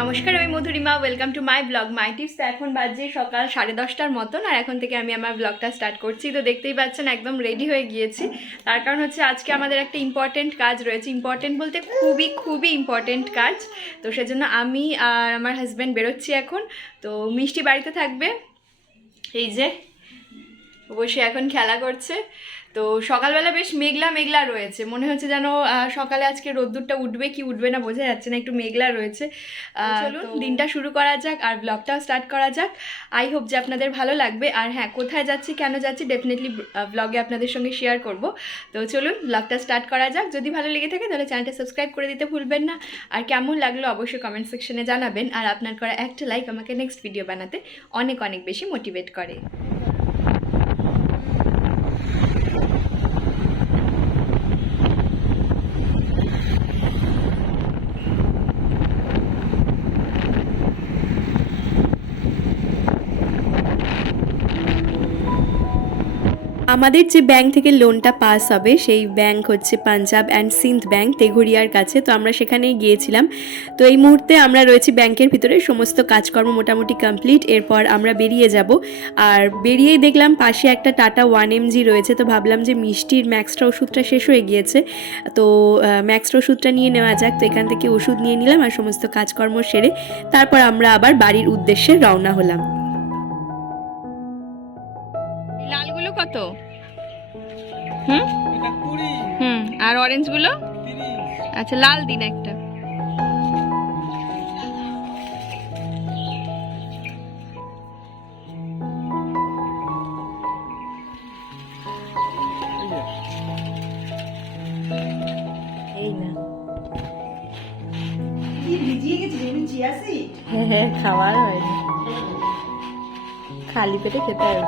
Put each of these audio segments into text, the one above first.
নমস্কার, আমি Madhurima. Welcome to my blog my tips. তো এখন বাজে সকাল 10:30টার মতন, আর এখন থেকে আমি আমার ব্লগটা স্টার্ট করছি। তো দেখতেই পাচ্ছেন একদম রেডি হয়ে গিয়েছি। তার কারণ হচ্ছে আজকে আমাদের একটা ইম্পর্টেন্ট কাজ রয়েছে। ইম্পর্টেন্ট বলতে খুবই খুবই ইম্পর্টেন্ট কাজ। তো সেজন্য আমি আর আমার হাজব্যান্ড বেরোচ্ছি এখন। তো মিষ্টি বাড়িতে থাকবে, এই যে অবশ্যই এখন খেলা করছে। তো সকালবেলা বেশ মেঘলা মেঘলা রয়েছে, মনে হচ্ছে যেন সকালে আজকে রোদ্দুরটা উঠবে কি উঠবে না বোঝা যাচ্ছে না, একটু মেঘলা রয়েছে। চলুন দিনটা শুরু করা যাক আর ব্লগটাও স্টার্ট করা যাক। আই হোপ যে আপনাদের ভালো লাগবে। আর হ্যাঁ, কোথায় যাচ্ছি কেন যাচ্ছি ডেফিনেটলি ব্লগে আপনাদের সঙ্গে শেয়ার করব। তো চলুন ব্লগটা স্টার্ট করা যাক। যদি ভালো লেগে থাকে তাহলে চ্যানেলটা সাবস্ক্রাইব করে দিতে ভুলবেন না। আর কেমন লাগলো অবশ্যই কমেন্ট সেকশনে জানাবেন। আর আপনার করা একটা লাইক আমাকে নেক্সট ভিডিও বানাতে অনেক অনেক বেশি মোটিভেট করে। আমাদের যে ব্যাংক থেকে লোনটা পাস হবে সেই ব্যাংক হচ্ছে পাঞ্জাব অ্যান্ড সিন্ধ ব্যাংক, তেঘরিয়ার কাছে। তো আমরা সেখানেই গিয়েছিলাম। তো এই মুহূর্তে আমরা রয়েছি ব্যাংকের ভিতরে, সমস্ত কাজকর্ম মোটামুটি কমপ্লিট। এরপর আমরা বেরিয়ে যাব। আর বেরিয়েই দেখলাম পাশে একটা টাটা 1mg রয়েছে। তো ভাবলাম যে মিষ্টির ম্যাক্সট্রা ওষুধটা শেষ হয়ে গিয়েছে, তো ম্যাক্সট্রা ওষুধটা নিয়ে নেওয়া যাক। তো এখান থেকে ওষুধ নিয়ে নিলাম আর সমস্ত কাজকর্ম সেরে তারপর আমরা আবার বাড়ির উদ্দেশ্যে রওনা হলাম। লালগুলো কত? আর অরেঞ্জ গুলো? আচ্ছা, লাল দিন একটা। এই না, হ্যাঁ খাওয়ার হয়নি, খালি পেটে খেতে হবে।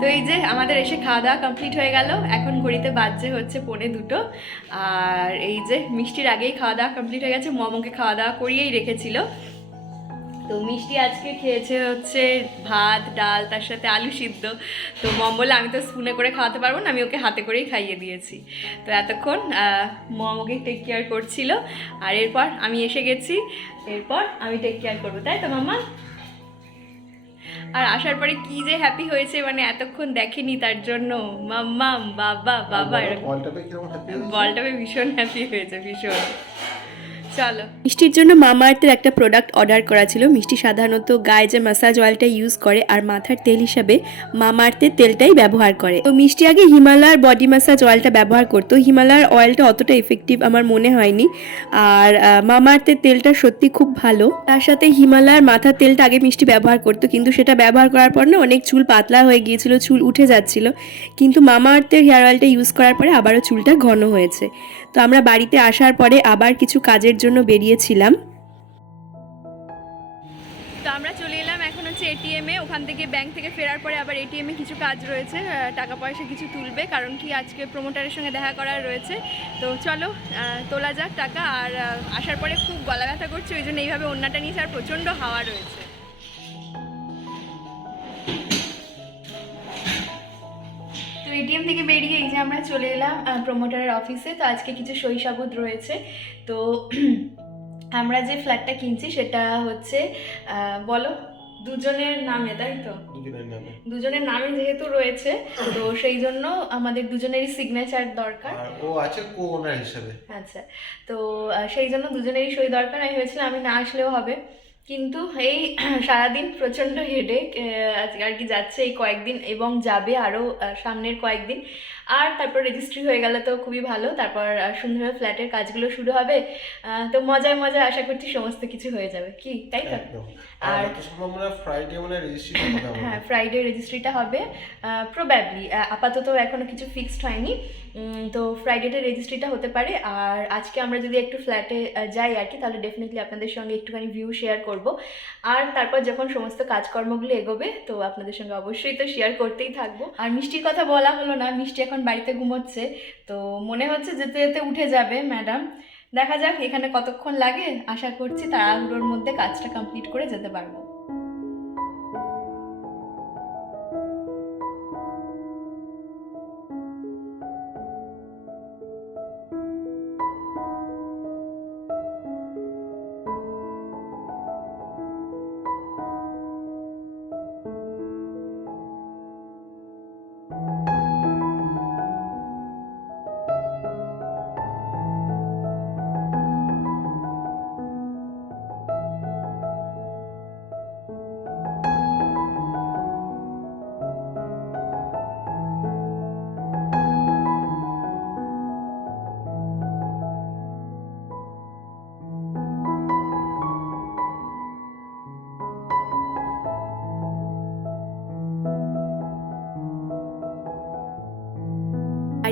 তো এই যে আমাদের এসে খাওয়া দাওয়া কমপ্লিট হয়ে গেল। এখন ঘড়িতে বাজছে হচ্ছে 1:45। আর এই যে মিষ্টির আগেই খাওয়া দাওয়া কমপ্লিট হয়ে গেছে, মমকে খাওয়া দাওয়া করিয়েই রেখেছিল। তো মিষ্টি আজকে খেয়েছে হচ্ছে ভাত ডাল, তার সাথে আলু সিদ্ধ। তো মম বলে আমি তো স্পুনে করে খাওয়াতে পারবো না, আমি ওকে হাতে করেই খাইয়ে দিয়েছি। তো এতক্ষণ মম ওকে টেক কেয়ার করছিল, আর এরপর আমি এসে গেছি। এরপর আমি টেক কেয়ার করবো, তাই তো মাম্মা? আর আসার পরে কি যে হ্যাপি হয়েছে, মানে এতক্ষণ দেখেনি তার জন্য। মাম্মাম বাবা বাবা এরকম বলটাবে ভীষণ হ্যাপি হয়েছে, ভীষণ। চলো, মিষ্টির জন্য মামা আর্থের একটা প্রোডাক্ট অর্ডার করা ছিল। মিষ্টি সাধারণত গায়ে যে ম্যাসাজ অয়েলটা ইউজ করে আর মাথার তেল হিসাবে মামা আর্থের তেলটাই ব্যবহার করে। তো মিষ্টি আগে হিমালয়ার বডি ম্যাসাজ অয়েলটা ব্যবহার করতো। হিমালয়ার অয়েলটা অতটা এফেক্টিভ আমার মনে হয়নি, আর মামা আর্থের তেলটা সত্যি খুব ভালো। তার সাথে হিমালয়ার মাথার তেলটা আগে মিষ্টি ব্যবহার করতো, কিন্তু সেটা ব্যবহার করার পর না অনেক চুল পাতলা হয়ে গিয়েছিল, চুল উঠে যাচ্ছিল। কিন্তু মামা আর্থের হেয়ার অয়েলটা ইউজ করার পরে আবারও চুলটা ঘন হয়েছে। তো আমরা বাড়িতে আসার পরে আবার কিছু কাজের জন্য বেরিয়েছিলাম। তো আমরা চলে এলাম এখন হচ্ছে এটিএমে। ওখান থেকে ব্যাংক থেকে ফেরার পরে আবার এটিএমে কিছু কাজ রয়েছে, টাকা পয়সা কিছু তুলবে, কারণ কি আজকে প্রমোটারের সঙ্গে দেখা করার রয়েছে। তো চলো তোলা যাক টাকা। আর আসার পরে খুব গলা ব্যথা করছে, ওই জন্য এইভাবে ওড়নাটা নিয়েছে, আর প্রচণ্ড হাওয়া রয়েছে। তো এটিএম থেকে বেরিয়ে এই যে আমরা চলে এলাম প্রমোটারের অফিসে। তো আজকে কিছু সই সাবুত রয়েছে। তো আমরা যে ফ্ল্যাটটা কিনছি সেটা হচ্ছে বলো দুজনের নামে, তাই তো? দুজনের নামে যেহেতু রয়েছে, তো সেই জন্য আমাদের দুজনেরই সিগনেচার দরকার। ও আছে কো-ওনার হিসেবে। আচ্ছা, তো সেই জন্য দুজনেরই সই দরকার। আমি ভেবেছিলাম আমি না আসলেও হবে, কিন্তু এই সারাদিন প্রচণ্ড হেডেক আর কি যাচ্ছে এই কয়েকদিন, এবং যাবে আরও সামনের কয়েকদিন। আর তারপর রেজিস্ট্রি হয়ে গেলে তো খুবই ভালো, তারপর সুন্দরভাবে ফ্ল্যাটের কাজগুলো শুরু হবে। তো মজায় মজায় আশা করছি সমস্ত কিছু হয়ে যাবে, কি তাই তো? আর ফ্রাইডে মানে রেজিস্ট্রিটা হবে। হ্যাঁ, ফ্রাইডে রেজিস্ট্রিটা হবে প্রবাবলি, আপাতত এখনও কিছু ফিক্সড হয়নি। তো ফ্রাইডেতে রেজিস্ট্রিটা হতে পারে। আর আজকে আমরা যদি একটু ফ্ল্যাটে যাই আর কি, তাহলে ডেফিনেটলি আপনাদের সঙ্গে একটুখানি ভিউ শেয়ার করব। আর তারপর যখন সমস্ত কাজকর্মগুলো এগোবে তো আপনাদের সঙ্গে অবশ্যই তো শেয়ার করতেই থাকবো। আর মিষ্টির কথা বলা হলো না, মিষ্টি এখন বাড়িতে ঘুমোচ্ছে। তো মনে হচ্ছে যেতে যেতে উঠে যাবে ম্যাডাম। দেখা যাক এখানে কতক্ষণ লাগে, আশা করছি তাড়াহুড়োর মধ্যে কাজটা কমপ্লিট করে যেতে পারবো।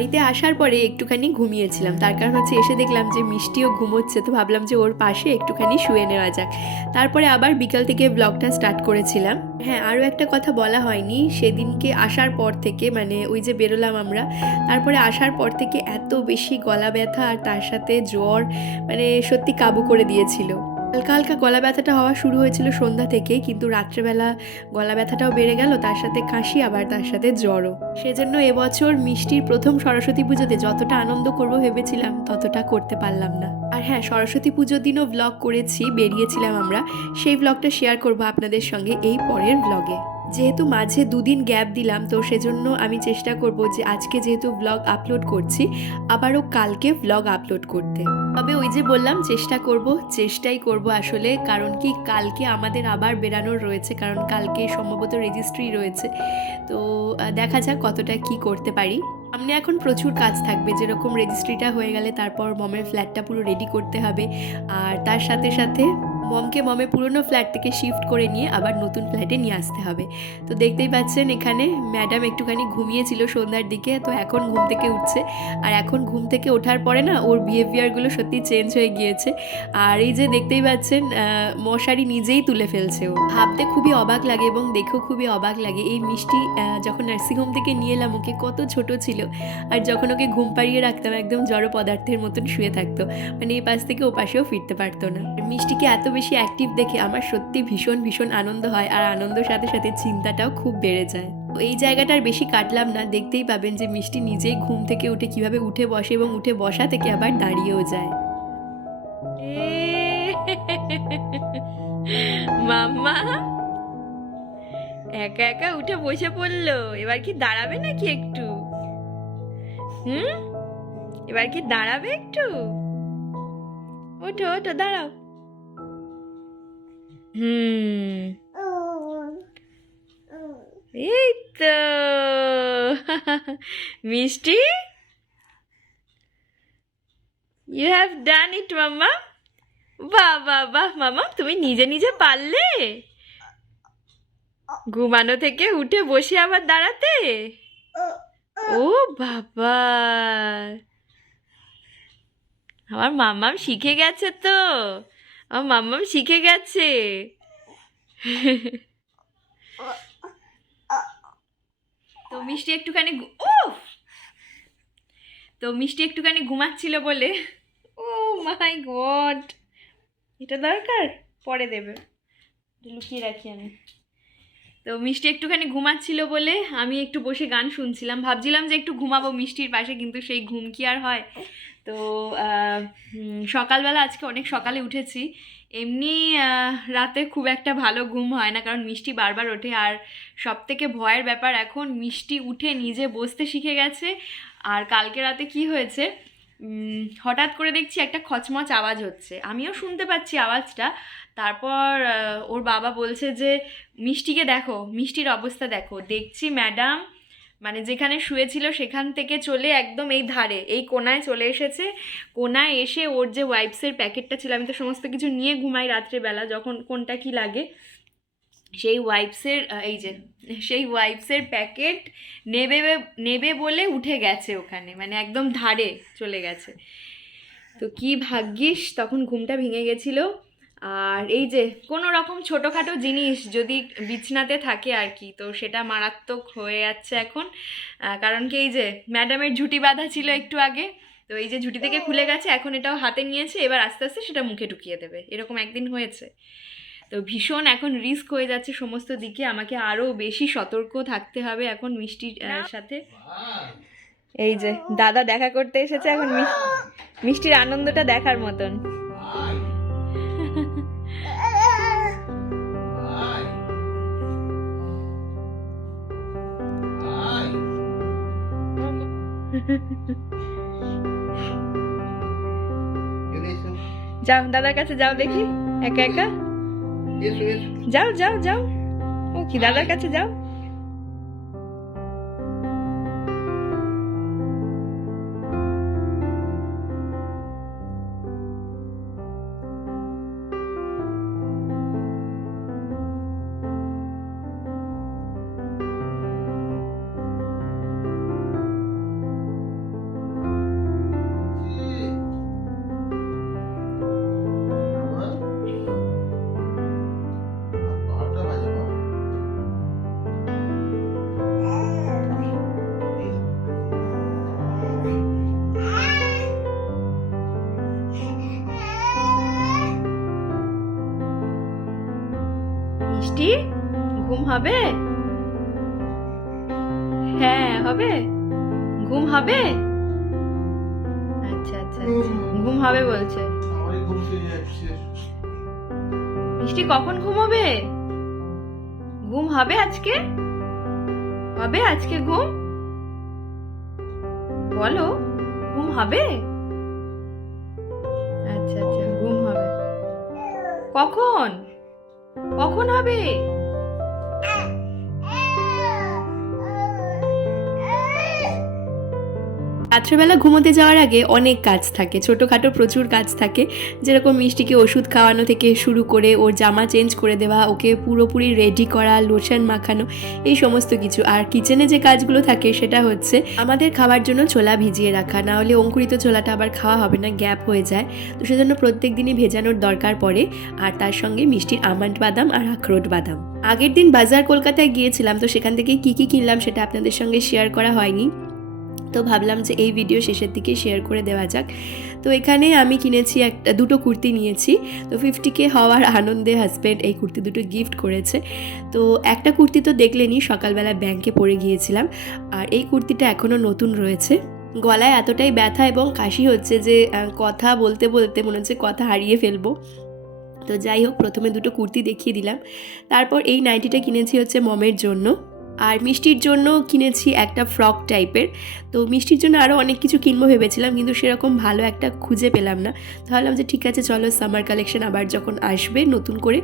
বাড়িতে আসার পরে একটুখানি ঘুমিয়েছিলাম, তার কারণ হচ্ছে এসে দেখলাম যে মিষ্টিও ঘুমোচ্ছে, তো ভাবলাম যে ওর পাশে একটুখানি শুয়ে নেওয়া যাক। তারপরে আবার বিকাল থেকে ব্লগটা স্টার্ট করেছিলাম। হ্যাঁ, আরও একটা কথা বলা হয়নি, সেদিনকে আসার পর থেকে মানে ওই যে বেরোলাম আমরা, তারপরে আসার পর থেকে এত বেশি গলা ব্যথা আর তার সাথে জ্বর, মানে সত্যি কাবু করে দিয়েছিল। হালকা হালকা গলা ব্যথাটা হওয়া শুরু হয়েছিল সন্ধ্যা থেকে, কিন্তু রাত্রেবেলা গলা ব্যথাটাও বেড়ে গেল, তার সাথে কাশি, আবার তার সাথে জ্বরও। সেজন্য এবছর মিষ্টির প্রথম সরস্বতী পুজোতে যতটা আনন্দ করব ভেবেছিলাম ততটা করতে পারলাম না। আর হ্যাঁ, সরস্বতী পুজোর দিনও ব্লগ করেছি, বেরিয়েছিলাম আমরা, সেই ব্লগটা শেয়ার করব আপনাদের সঙ্গে এই পরের ব্লগে। যেহেতু মাঝে দুদিন গ্যাপ দিলাম, তো সেজন্য আমি চেষ্টা করব যে আজকে যেহেতু ব্লগ আপলোড করছি, আবারও কালকে ব্লগ আপলোড করতে। তবে ওই যে বললাম চেষ্টাই করব আসলে, কারণ কি কালকে আমাদের আবার বেরানোর রয়েছে, কারণ কালকে সম্ভবত রেজিস্ট্রি রয়েছে। তো দেখা যাক কতটা কি করতে পারি। সামনে এখন প্রচুর কাজ থাকবে, যেরকম রেজিস্ট্রিটা হয়ে গেলে তারপর মমের ফ্ল্যাটটা পুরো রেডি করতে হবে, আর তার সাথে সাথে মমের পুরনো ফ্ল্যাট থেকে শিফট করে নিয়ে আবার নতুন ফ্ল্যাটে নিয়ে আসতে হবে। তো দেখতেই পাচ্ছেন এখানে ম্যাডাম একটুখানি ঘুমিয়েছিল সন্ধ্যার দিকে, তো এখন ঘুম থেকে উঠছে। আর এখন ঘুম থেকে ওঠার পরে না ওর বিহেভিয়ারগুলো সত্যি চেঞ্জ হয়ে গিয়েছে। আর এই যে দেখতেই পাচ্ছেন মশারি নিজেই তুলে ফেলছে ও। ভাবতে খুবই অবাক লাগে এবং দেখেও খুবই অবাক লাগে। এই মিষ্টি যখন নার্সিংহোম থেকে নিয়ে এলাম ওকে, কত ছোট ছিল, আর যখন ওকে ঘুম পাড়িয়ে রাখতাম একদম জড় পদার্থের মতন শুয়ে থাকতো, মানে এই পাশ থেকে ও পাশেও ফিরতে পারতো না। মিষ্টিকে এত বেশি অ্যাক্টিভ দেখে আমার সত্যি ভীষণ ভীষণ আনন্দ হয়, আর আনন্দের সাথে সাথে চিন্তাটাও খুব বেড়ে যায়। তো এই জায়গাটার বেশি কাটলাম না, দেখতেই পাবেন যে মিষ্টি নিজেই ঘুম থেকে উঠে কিভাবে উঠে বসে এবং উঠে বসা থেকে আবার দাঁড়িয়েও যায়। মাম্মা একা একা উঠে বসে পড়লো, এবার কি দাঁড়াবে নাকি একটু? এবার কি দাঁড়াবে একটু? ওঠো ওঠো, দাঁড়াও। এই তো মিষ্টি, ইউ হ্যাভ ডান ইট মাম্মা। বাহ বাহ বাহ মাম্মা, তুমি নিজে নিজে পারলে ঘুমানো থেকে উঠে বসে আবার দাঁড়াতে। ও বাবা, আমার মাম্মাম শিখে গেছে তো, আমার মাম্মাম শিখে গেছে। তো মিষ্টি একটুখানি ঘুমাচ্ছিল বলে, ও মাই গড, এটা দরকার, পরে দেবে, লুকিয়ে রাখি আমি। তো মিষ্টি একটুখানি ঘুমাচ্ছিল বলে আমি একটু বসে গান শুনছিলাম, ভাবছিলাম যে একটু ঘুমাবো মিষ্টির পাশে, কিন্তু সেই ঘুম কি আর হয়। তো সকালবেলা আজকে অনেক সকালে উঠেছি, এমনি রাতে খুব একটা ভালো ঘুম হয় না, কারণ মিষ্টি বারবার ওঠে। আর সবথেকে ভয়ের ব্যাপার এখন, মিষ্টি উঠে নিজে বসতে শিখে গেছে। আর কালকে রাতে কি হয়েছে, হঠাৎ করে দেখছি একটা খচমচ আওয়াজ হচ্ছে, আমিও শুনতে পাচ্ছি আওয়াজটা। তারপর ওর বাবা বলছে যে মিষ্টিকে দেখো, মিষ্টির অবস্থা দেখো। দেখছি ম্যাডাম মানে যেখানে শুয়েছিল সেখান থেকে চলে একদম এই ধারে, এই কোনায় চলে এসেছে। কোনায় এসে ওর যে ওয়াইপসের প্যাকেটটা ছিল, আমি তো সমস্ত কিছু নিয়ে ঘুমাই রাত্রেবেলা যখন কোনটা কি লাগে, সেই ওয়াইপসের প্যাকেট নেবে বলে উঠে গেছে ওখানে, মানে একদম ধারে চলে গেছে। তো কি ভাগ্যিস তখন ঘুমটা ভেঙে গেছিলো। আর এই যে কোনো রকম ছোটোখাটো জিনিস যদি বিছনাতে থাকে আর কি, তো সেটা মারাত্মক হয়ে যাচ্ছে এখন। কারণ কি এই যে ম্যাডামের ঝুঁটি বাঁধা ছিল একটু আগে, তো এই যে ঝুঁটি থেকে খুলে গেছে, এখন এটাও হাতে নিয়েছে, এবার আস্তে আস্তে সেটা মুখে ঢুকিয়ে দেবে, এরকম একদিন হয়েছে। তো ভীষণ এখন রিস্ক হয়ে যাচ্ছে সমস্ত দিকে, আমাকে আরও বেশি সতর্ক থাকতে হবে এখন মিষ্টির সাথে। এই যে দাদা দেখা করতে এসেছে, এখন মিষ্টির আনন্দটা দেখার মতন। যাও দাদার কাছে যাও, দেখি একা একা যাও যাও যাও, ও কি দাদার কাছে যাও। মিষ্টি ঘুম হবে? হ্যাঁ হবে। ঘুম হবে? আচ্ছা আচ্ছা আচ্ছা। ঘুম হবে বলছে। আমারই ঘুম পেয়ে যাচ্ছে। মিষ্টি কখন ঘুমোবে? ঘুম হবে আজকে? হবে আজকে ঘুম? বলো, ঘুম হবে? আচ্ছা আচ্ছা, ঘুম হবে। কখন? কখন হবে? রাত্রেবেলা ঘুমোতে যাওয়ার আগে অনেক কাজ থাকে, ছোটোখাটো প্রচুর কাজ থাকে, যেরকম মিষ্টিকে ওষুধ খাওয়ানো থেকে শুরু করে ওর জামা চেঞ্জ করে দেওয়া, ওকে পুরোপুরি রেডি করা, লোশন মাখানো, এই সমস্ত কিছু। আর কিচেনে যে কাজগুলো থাকে সেটা হচ্ছে আমাদের খাওয়ার জন্য ছোলা ভিজিয়ে রাখা, না হলে অঙ্কুরিত ছোলাটা আবার খাওয়া হবে না, গ্যাপ হয়ে যায়। তো সেজন্য প্রত্যেক দিনই ভেজানোর দরকার পড়ে। আর তার সঙ্গে মিষ্টির আমন্ড বাদাম আর আখরোট বাদাম। আগের দিন বাজার কলকাতায় গিয়েছিলাম, তো সেখান থেকে কী কী কিনলাম সেটা আপনাদের সঙ্গে শেয়ার করা হয়নি, তো ভাবলাম যে এই ভিডিও শেষের দিকে শেয়ার করে দেওয়া যাক। তো এখানে আমি কিনেছি দুটো কুর্তি নিয়েছি। তো 50K হওয়ার আনন্দে হাজব্যান্ড এই কুর্তি দুটো গিফট করেছে। তো একটা কুর্তি তো দেখলেনই, সকালবেলা ব্যাংকে পরে গিয়েছিলাম, আর এই কুর্তিটা এখনও নতুন রয়েছে। গলায় এতটাই ব্যথা এবং কাশি হচ্ছে যে কথা বলতে বলতে মনে হচ্ছে কথা হারিয়ে ফেলবো। তো যাই হোক, প্রথমে দুটো কুর্তি দেখিয়ে দিলাম। তারপর এই নাইটিটা কিনেছি হচ্ছে মমের জন্য, আর মিষ্টির জন্য কিনেছি একটা ফ্রক টাইপের। তো মিষ্টির জন্য আরও অনেক কিছু কিনবো ভেবেছিলাম, কিন্তু সেরকম ভালো একটা খুঁজে পেলাম না। ভাবলাম যে ঠিক আছে, চলো সামার কালেকশন আবার যখন আসবে নতুন করে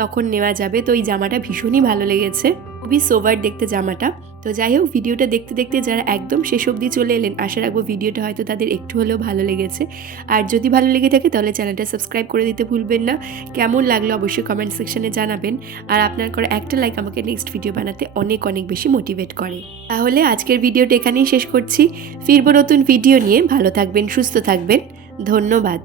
তখন নেওয়া যাবে। তো এই জামাটা ভীষণই ভালো লেগেছে, খুবই সোভার দেখতে জামাটা। তো যাই হোক, ভিডিওটা দেখতে দেখতে যারা একদম শেষ অবধি চলে এলেন, আশা রাখবো ভিডিওটা হয়তো তাদের একটু হলেও ভালো লেগেছে। আর যদি ভালো লেগে থাকে তাহলে চ্যানেলটা সাবস্ক্রাইব করে দিতে ভুলবেন না। কেমন লাগলো অবশ্যই কমেন্ট সেকশনে জানাবেন। আর আপনার করে একটা লাইক আমাকে নেক্সট ভিডিও বানাতে অনেক অনেক বেশি মোটিভেট করে। তাহলে আজকের ভিডিওটা এখানেই শেষ করছি। ফিরবো নতুন ভিডিও নিয়ে। ভালো থাকবেন, সুস্থ থাকবেন। ধন্যবাদ।